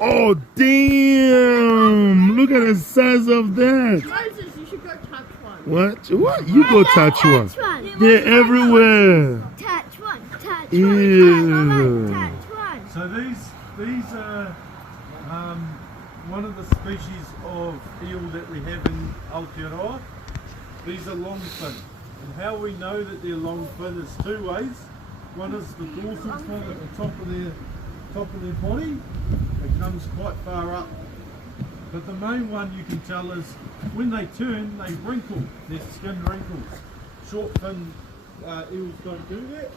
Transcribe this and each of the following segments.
Oh, damn! Look at the size of that. Moses, you should go touch one. What? What? You go touch one. They're everywhere. Touch one. Touch Ew. one. Touch one. So these are one of the species of eel that we have in Aotearoa. These are longfin. And how we know that they're longfin is two ways. One is the dorsal fin at the top of their body. It comes quite far up. But the main one you can tell is when they turn, they wrinkle. Their skin wrinkles. Short fin eels don't do that.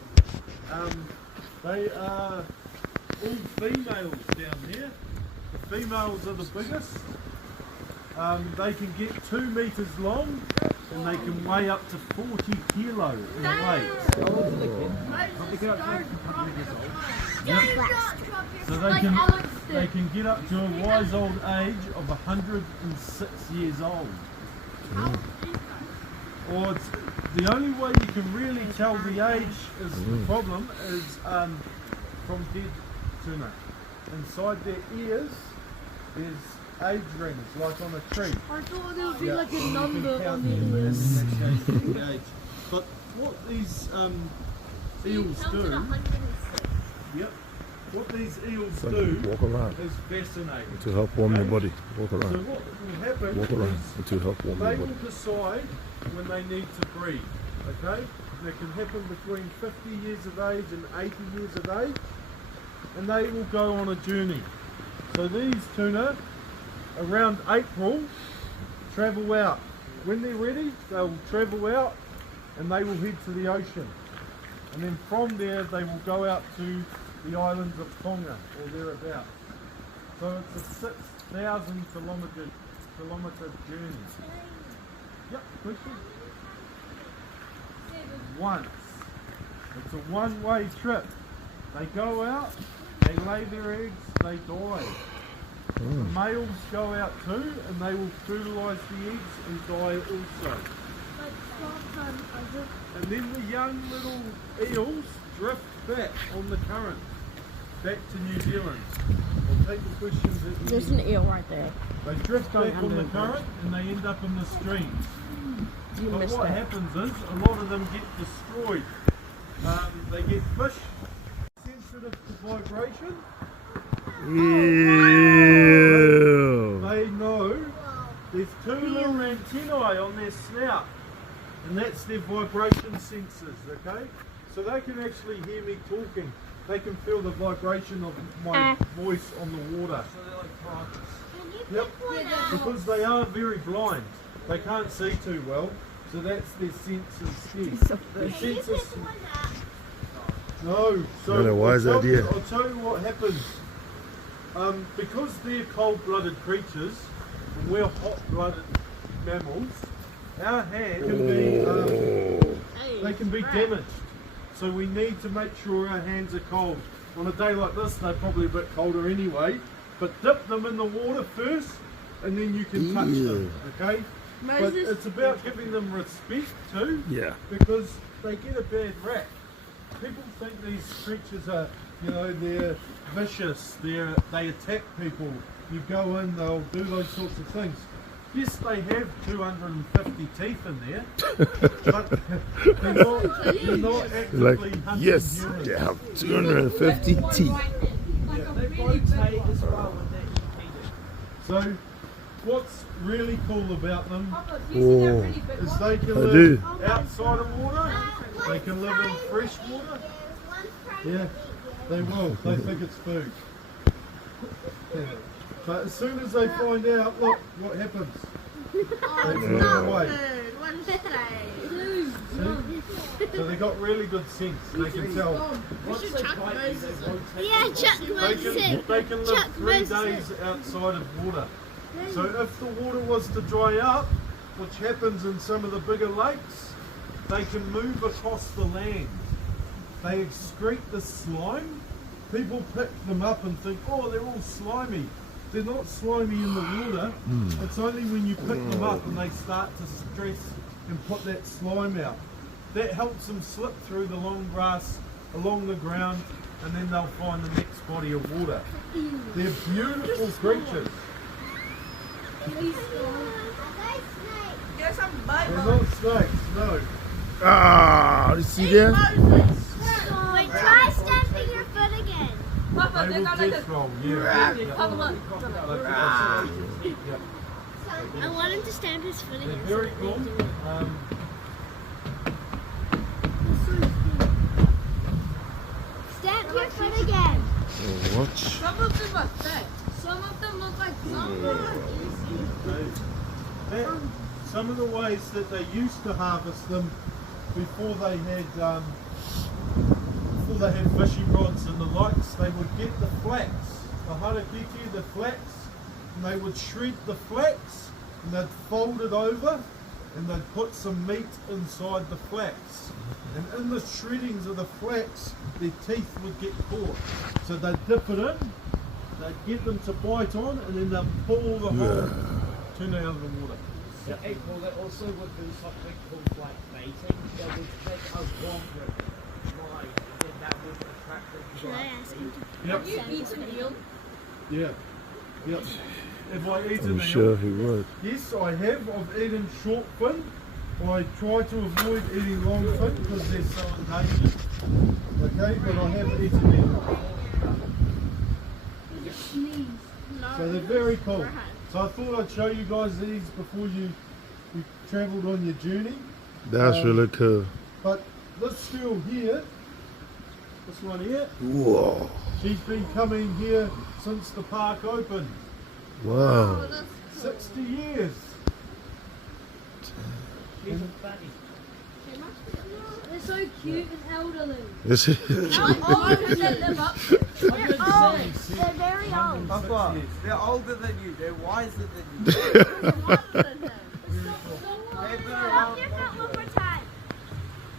They are all females down there. The females are the biggest. They can get 2 meters long and they can weigh up to 40 kilo in weight. So they can get up to a wise old age of 106 years old. Or it's, the only way you can really tell the age is the problem is from dead tuna. Inside their ears is age rings, like on a tree. I thought there would be like a number on the the ears. age. But what these eels do, what these eels do Walk around is fascinating. to help warm your body. Walk So around. what will happen Walk around is to help warm they your will body. decide when they need to breed, okay? That can happen between 50 years of age and 80 years of age, and they will go on a journey. So these tuna, around April, travel out. When they're ready, they'll travel out and they will head to the ocean. And then from there, they will go out to the islands of Tonga or thereabouts. So it's a 6,000 kilometre journey. Yep, question? Once. It's a one-way trip. They go out, they lay their eggs, they die. The males go out too and they will fertilise the eggs and die also. And then the young little eels drift back on the current, back to New Zealand. I'll take the questions at the There's end. an eel right there. They drift back on the current and they end up in the streams. You But missed what that. happens is a lot of them get destroyed. They get fish sensitive to vibration. Ew. They know there's 2 little antennae on their snout, and that's their vibration sensors, okay? So they can actually hear me talking. They can feel the vibration of my voice on the water. So they're like pipers. Yep, because they are very blind. They can't see too well, so that's their sensors. Their sensors. No, so Not a wise idea. I'll tell you what happens. Because they're cold-blooded creatures, and we're hot-blooded mammals, our hand can be, they can be damaged. So we need to make sure our hands are cold. On a day like this, they're probably a bit colder anyway, but dip them in the water first, and then you can touch them, okay? But it's about giving them respect too, Yeah. because they get a bad rap. People think these creatures are, you know, they're vicious, they attack people. You go in, they'll do those sorts of things. Yes, they have 250 teeth in there, but they're not actively Like, hunting yes, humans. they have 250 teeth. So, what's really cool about them Oh, is they can I live do. outside of water, they can live in fresh water. Yeah, they will. They think it's food. Yeah. But as soon as they find out, look, what happens? They fly away. See? So they got really good sense. They can tell. Yeah, Chuck They can live 3 days outside of water. So if the water was to dry up, which happens in some of the bigger lakes, they can move across the land. They excrete the slime. People pick them up and think, oh, they're all slimy. They're not slimy in the water. It's only when you pick them up and they start to stress and put that slime out. That helps them slip through the long grass along the ground and then they'll find the next body of water. They're beautiful creatures. There's some They're Bible. not snakes, no. Ah, you see there? Wait, try stamping your foot again. Papa, They they will got like death a... roll, yeah. Papa, look. I want him to stamp his foot They're again. very cool. Stamp your foot again. Watch. Some of them are fat. Some of them look like Some of the ways that they used to harvest them before they had fishing rods and the likes, they would get the flax, the harakiti, the flax, and they would shred the flax and they'd fold it over and they'd put some meat inside the flax. And in the shreddings of the flax, their teeth would get caught. So they'd dip it in, they'd get them to bite on, and then they'd pull the whole tuna out of the water. Well, they also would do something called like baiting. They would take a longer line, and then that would attract them to Should I ask him to Yep. You eat an eel? Yeah. Yep. Have I eaten I'm the sure eel? he would. Yes, I have. I've eaten short fin. I try to avoid eating long fin because they're so endangered. Okay, but I have eaten them. So they're very cool. So I thought I'd show you guys these before you travelled on your journey. That's really cool. But this girl here, this one here, Whoa. she's been coming here since the park opened. Wow. 60 years. She's a bunny. They're so cute and elderly. This is How old can they live up to? They're old. They're very old. Papa, they're older than you. They're wiser than you. They're older than them. They've been Stamp around your foot longer. one more time.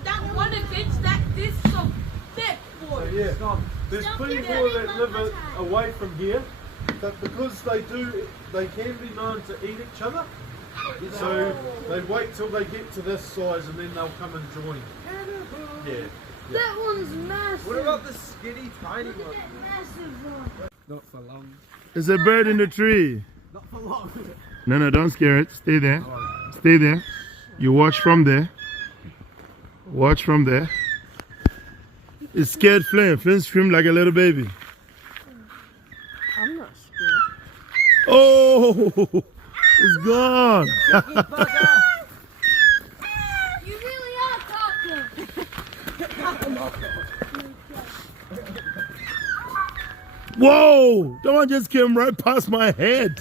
That one against that, this so thick, So boy. yeah, there's Stop people your that doing live one more time. away from here, but because they can be known to eat each other. So they wait till they get to this size and then they'll come and join. Yeah. That one's massive. What about the skinny, tiny one? That massive one. Not for long. There's a bird in the tree. Not for long. No, don't scare it. Stay there. Stay there. You watch from there. Watch from there. It's scared Flynn. Flynn screamed like a little baby. I'm not scared. Oh, it's gone. You really are talking. Whoa! That one just came right past my head.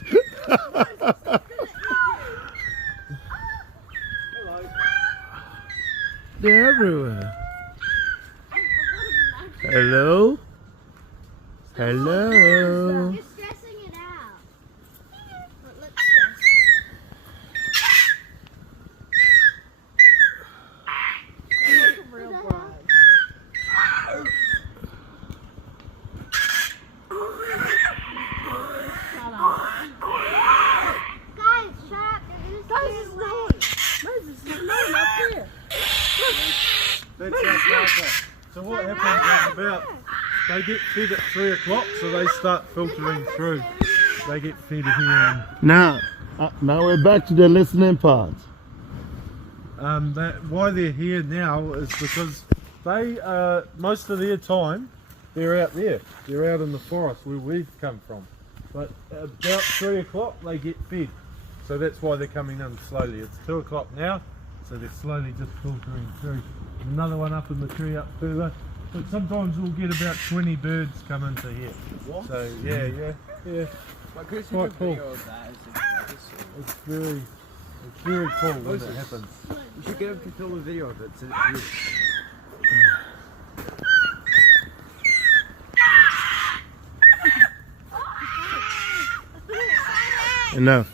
They're everywhere. Hello? Hello? You're stressing it out. What looks stressed? Real bride. Guys, shut up. They're gonna scare away. That's our parka. So what happens is about they get fed at 3 o'clock, so they start filtering through. They get fed here. Now we're back to the listening part. Why they're here now is because they most of their time they're out there. They're out in the forest where we've come from. But about 3 o'clock they get fed. So that's why they're coming in slowly. It's 2 o'clock now, so they're slowly just filtering through. Another one up in the tree up further. But sometimes we'll get about 20 birds come into here. What? So yeah. Like, who's Quite taking cool. video of that? It's very cool when it happens. You should get him to film a video of it. So Enough.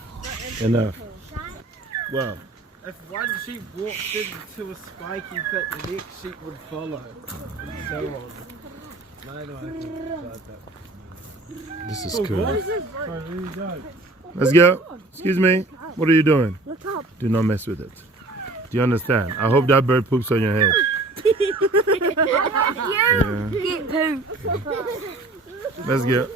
Well, if one sheep walked into a spiky pit, the next sheep would follow. And so on. No, I think it's that. this is Cool, cool. guys. So there you go. Let's go. Excuse me. What are you doing? Look up. Do not mess with it. Do you understand? I hope that bird poops on your head. Yeah. Get poo. Let's get.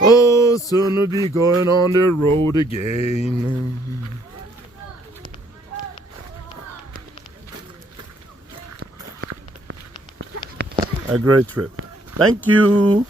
Oh, soon we'll be going on the road again. A great trip. Thank you.